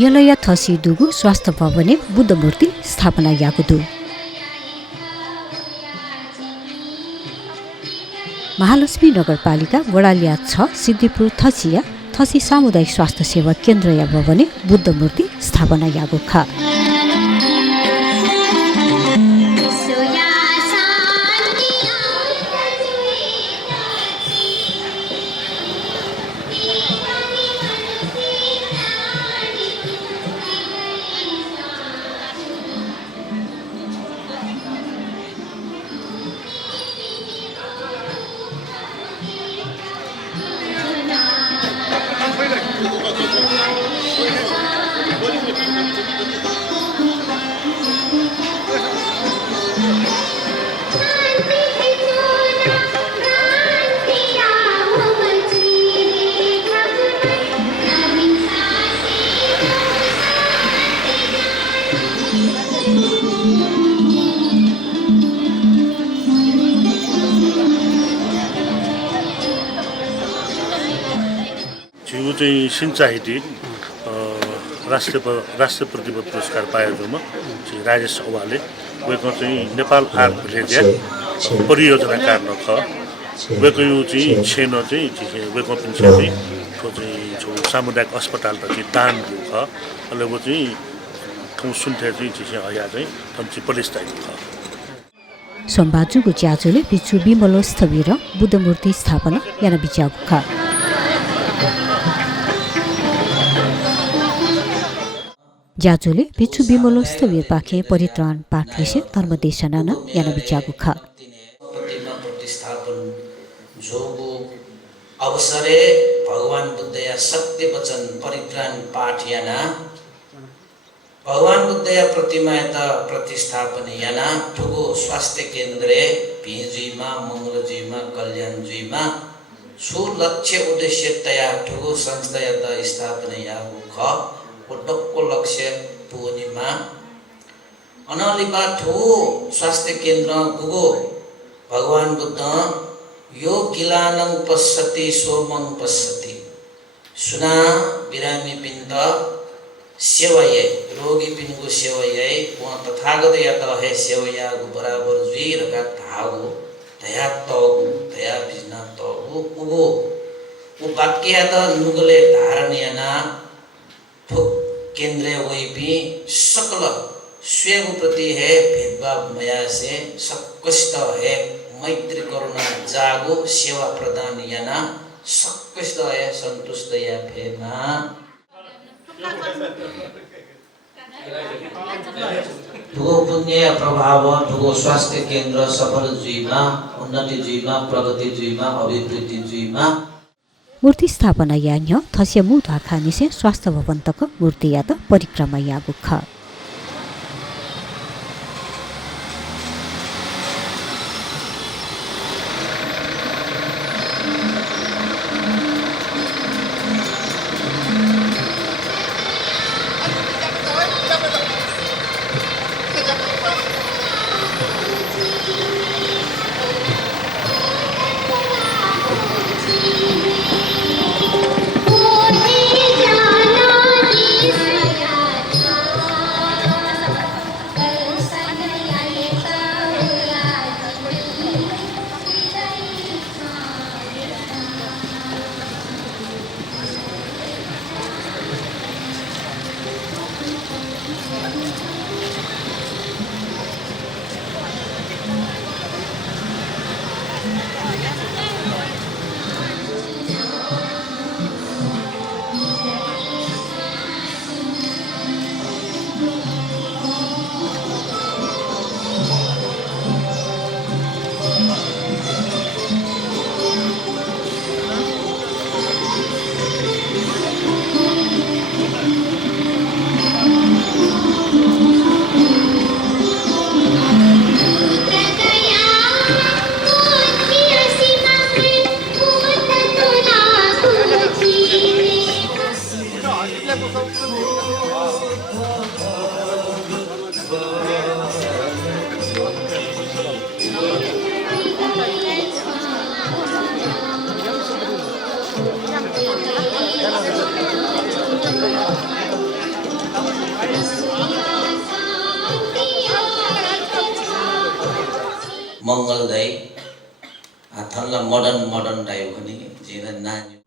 यलया थसी दुगु स्वास्थ्य भवने बुद्ध मूर्ति स्थापना यागुदु महालक्ष्मी नगरपालिका वडालिया 6 सिद्धिपुर थसिया थसी सामुदायिक स्वास्थ्य सेवा केन्द्र या भवने बुद्ध मूर्ति स्थापना यागुखा चाहिँ सिन्चाहिटी राष्ट्रिय प्रतिभा पुरस्कार पाएकोमा चाहिँ राजेश अवाले उहाँको चाहिँ नेपाल आर्ट भिलेज परियोजनाकार नख उहाँको यो चाहिँ छेन चाहिँ उहाँको पनि चाहिँ छो सामुदायिक अस्पताल त चाहिँ दान ख अहिले वो चाहिँ ठाउँ सुन्थे चाहिँ हया चाहिँ थन्ची पुलिस टाइप ख सोमबाजुको ज्याजुले बिचु बिमलो स्थविर बुद्ध मूर्ति स्थापना याना बिचागु खा ज्याजुले बिचु बिमलो स्थविर पाखे परित्राण पाठलिसे धर्मदेशना न याना बिचागु खा प्रतिमा प्रतिस्थापन जोगु अवसरे भगवान बुद्ध या सत्य वचन परित्राण पाठ याना भगवान बुद्ध या प्रतिमा त प्रतिस्थापन याना ठुगो स्वास्थ्य केन्द्रे भिजुइमा मंगलजुइमा कल्याणजुइमा सु लक्ष्य उद्देश्य तया ठुगो संस्था या त स्थापना यागु ख उडक्को लक्ष्य पूर्णिमा अनलिपा ठुगो स्वास्थ्य केन्द्र गुगो भगवान बुद्ध यो किलानं पश्यति सोमं पश्यति सुना बिरामी पिण्ड सेवाये रोगी पिनको सेवाये वहाँ तथागत या त है सेवया बराबर जुई रका धागो दया तगु दया बिजना तगु उगो उ वाक्य या त नुगले धारण याना ठुक केन्द्र वही भी सकल स्वयं प्रति है भेदभाव मया से सकष्ट है मैत्री करुणा जागो सेवा प्रदान याना सकष्ट है संतुष्ट या फेमा ठुगो पुण्य प्रभाव ठुगो स्वास्थ्य केन्द्र सफल जुइमा उन्नति जुइमा प्रगति जुइमा अभिवृद्धि जुइमा मूर्ति स्थापना यान्य थस्य मु धाखानिसे स्वास्थ्य भवन तक मूर्ति या त परिक्रमा यागु ख मंगलदाई थनला मडर्न मडर्न दाई पनि जेना नानी